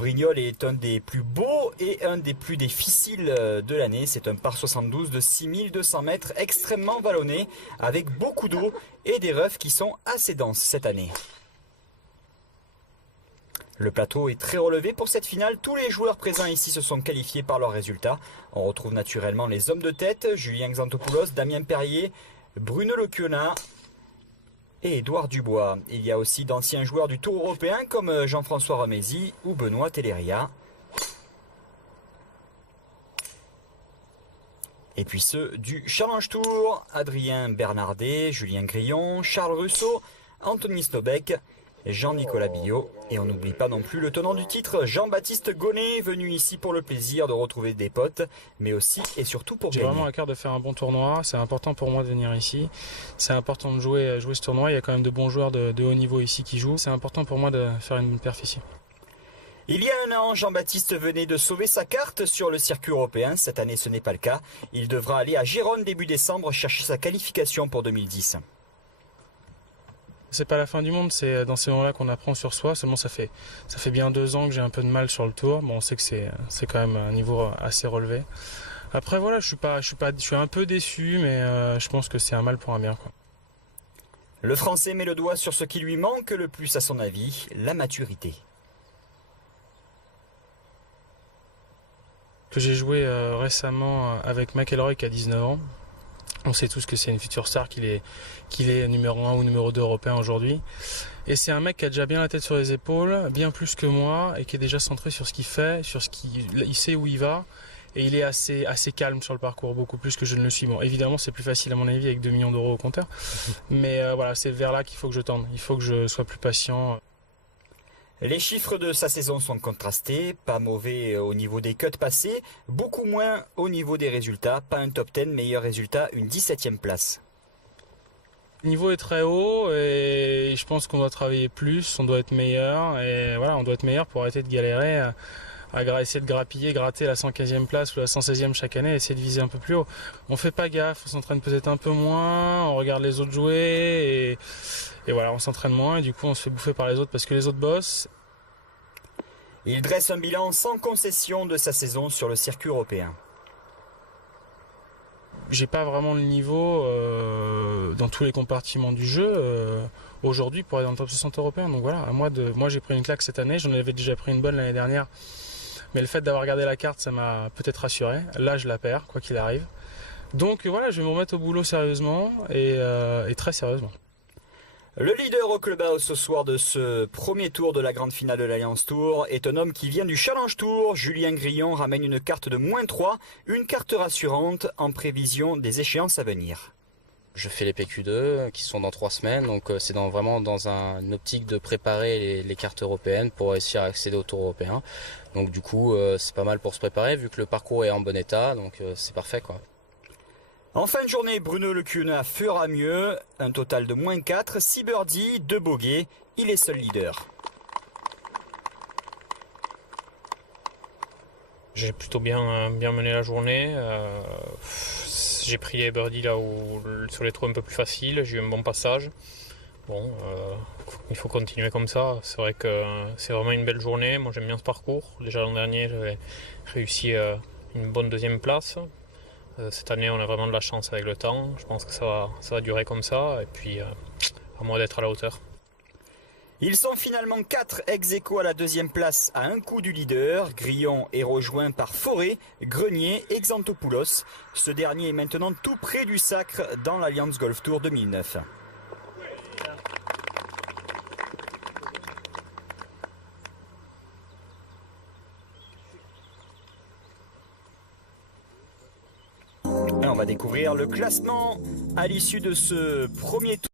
Brignoles est un des plus beaux et un des plus difficiles de l'année. C'est un par 72 de 6200 mètres extrêmement vallonné avec beaucoup d'eau et des refs qui sont assez denses cette année. Le plateau est très relevé pour cette finale. Tous les joueurs présents ici se sont qualifiés par leurs résultats. On retrouve naturellement les hommes de tête, Julien Xantopoulos, Damien Perrier, Bruno Lecuna et Édouard Dubois. Il y a aussi d'anciens joueurs du Tour européen comme Jean-François Ramézy ou Benoît Telleria. Et puis ceux du Challenge Tour, Adrien Bernardet, Julien Grillon, Charles Russo, Anthony Snobek, Jean-Nicolas Billot. Et on n'oublie pas non plus le tenant du titre, Jean-Baptiste Gonnet, venu ici pour le plaisir de retrouver des potes, mais aussi et surtout pour gagner. J'ai vraiment à cœur de faire un bon tournoi, c'est important pour moi de venir ici. C'est important de jouer ce tournoi, il y a quand même de bons joueurs de haut niveau ici qui jouent. C'est important pour moi de faire une perf ici. Il y a un an, Jean-Baptiste venait de sauver sa carte sur le circuit européen. Cette année, ce n'est pas le cas. Il devra aller à Gérone début décembre chercher sa qualification pour 2010. C'est pas la fin du monde, c'est dans ces moments-là qu'on apprend sur soi. Seulement ça fait bien 2 ans que j'ai un peu de mal sur le tour. Bon, on sait que c'est quand même un niveau assez relevé. Après voilà, je suis un peu déçu, mais je pense que c'est un mal pour un bien, quoi. Le Français met le doigt sur ce qui lui manque le plus à son avis, la maturité. Que j'ai joué récemment avec McElroy qui a 19 ans. On sait tous que c'est une future star, qu'il est numéro 1 ou numéro 2 européen aujourd'hui. Et c'est un mec qui a déjà bien la tête sur les épaules, bien plus que moi, et qui est déjà centré sur ce qu'il fait, il sait où il va. Et il est assez calme sur le parcours, beaucoup plus que je ne le suis. Bon, évidemment, c'est plus facile à mon avis avec 2 millions d'euros au compteur. Mais voilà, c'est vers là qu'il faut que je tende. Il faut que je sois plus patient. Les chiffres de sa saison sont contrastés, pas mauvais au niveau des cuts passés, beaucoup moins au niveau des résultats, pas un top 10, meilleur résultat, une 17e place. Le niveau est très haut et je pense qu'on doit travailler plus, on doit être meilleur et voilà, on doit être meilleur pour arrêter de galérer à essayer de gratter la 115e place ou la 116e chaque année, essayer de viser un peu plus haut. On fait pas gaffe, on s'entraîne peut-être un peu moins, on regarde les autres jouer et voilà, on s'entraîne moins et du coup on se fait bouffer par les autres parce que les autres bossent. Il dresse un bilan sans concession de sa saison sur le circuit européen. J'ai pas vraiment le niveau dans tous les compartiments du jeu aujourd'hui pour être dans le top 60 européen. Donc voilà, moi j'ai pris une claque cette année, j'en avais déjà pris une bonne l'année dernière. Mais le fait d'avoir regardé la carte, ça m'a peut-être rassuré. Là, je la perds, quoi qu'il arrive. Donc voilà, je vais me remettre au boulot sérieusement et très sérieusement. Le leader au clubhouse ce soir de ce premier tour de la grande finale de l'Alliance Tour est un homme qui vient du Challenge Tour. Julien Grillon ramène une carte de -3, une carte rassurante en prévision des échéances à venir. Je fais les PQ2 qui sont dans 3 semaines, donc c'est vraiment dans une optique de préparer les cartes européennes pour réussir à accéder au Tour européen. Donc du coup c'est pas mal pour se préparer vu que le parcours est en bon état, donc c'est parfait quoi. En fin de journée, Bruno Lecuna fera mieux, un total de -4, 6 birdies, 2 bogeys, il est seul leader. J'ai plutôt bien mené la journée. J'ai pris les birdies là où sur les trous un peu plus faciles, j'ai eu un bon passage. Bon, il faut continuer comme ça. C'est vrai que c'est vraiment une belle journée. Moi j'aime bien ce parcours. Déjà l'an dernier j'avais réussi une bonne 2e place. Cette année on a vraiment de la chance avec le temps. Je pense que ça va durer comme ça. Et puis à moi d'être à la hauteur. Ils sont finalement 4 ex-aequo à la 2e place à un coup du leader. Grillon est rejoint par Forêt, Grenier et Xantopoulos. Ce dernier est maintenant tout près du sacre dans l'Alliance Golf Tour 2009. Et on va découvrir le classement à l'issue de ce premier tour.